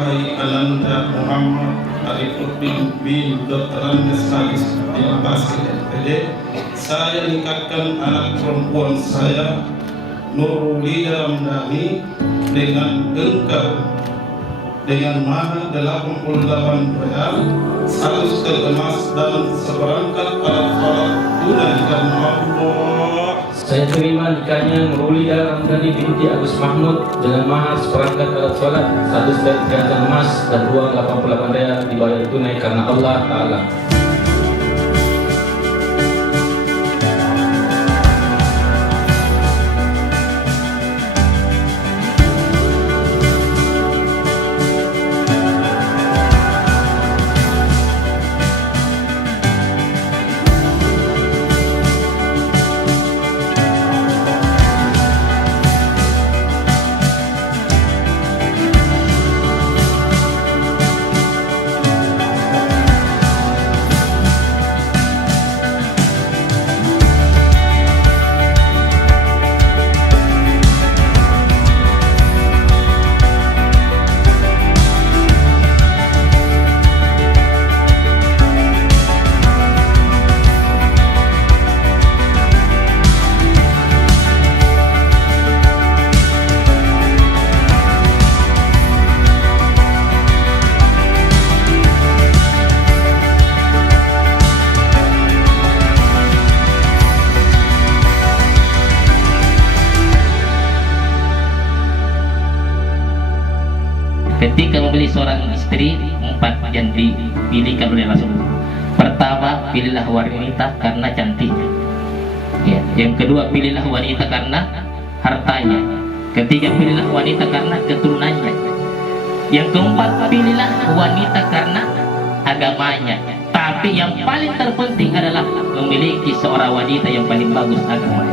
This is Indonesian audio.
Wahai Ananda Muhammad Arifudin bin Dr. Andes Halis bin Basir SPD, saya nikahkan anak perempuan saya Nurulida Ramdhani dengan engkau dengan mahar 88 real, 100 tel emas dan seperangkat alat sholat tunai karena Allah. Saya terima nikahnya Nurulida Ramdhani binti Agus Mahmud dengan mahar seperangkat alat sholat, 1 setel perhiasan emas dan uang 88 real dibayar tunai karena Allah Ta'ala. Ketika membeli seorang istri, 4 yang dipilihkan oleh Rasulullah. Pertama, pilihlah wanita karena cantiknya. Ya. Yang kedua, pilihlah wanita karena hartanya. Ketiga, pilihlah wanita karena keturunannya. Yang keempat, pilihlah wanita karena agamanya. Tapi yang paling terpenting adalah memiliki seorang wanita yang paling bagus agamanya.